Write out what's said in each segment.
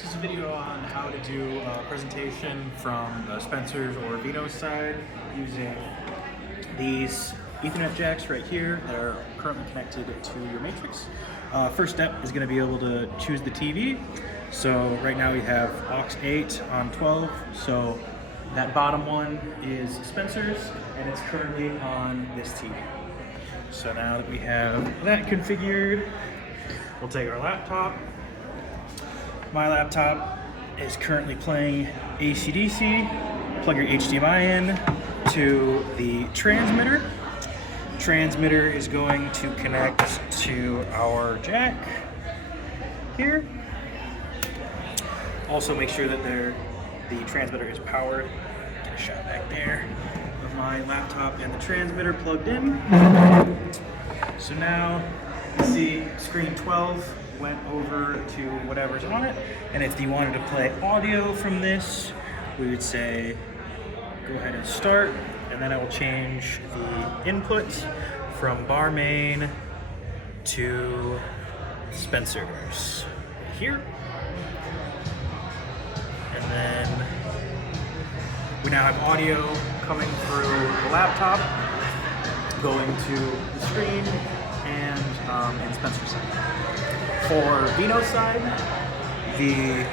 This is a video on how to do a presentation from the Spencers or Vinos side using these Ethernet jacks right here that are currently connected to your matrix. First step is going to be able to choose the TV. So right now we have aux 8 on 12. So that bottom one is Spencers and it's currently on this TV. So now that we have that configured, we'll take our laptop. My laptop is currently playing AC/DC. Plug your HDMI in to the transmitter. Transmitter is going to connect to our jack here. Also make sure that the transmitter is powered. Get a shot back there of my laptop and the transmitter plugged in. So now you see screen 12 went over to whatever's on it, and if you wanted to play audio from this, we would say go ahead and start, and then I will change the input from bar main to Spencers here, and then we now have audio coming through the laptop going to the screen and in Spencer's side. For Vino's side, the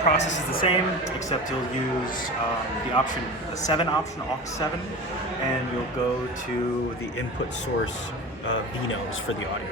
process is the same, except you'll use the 7 option, aux 7, and you'll go to the input source Vinos for the audio.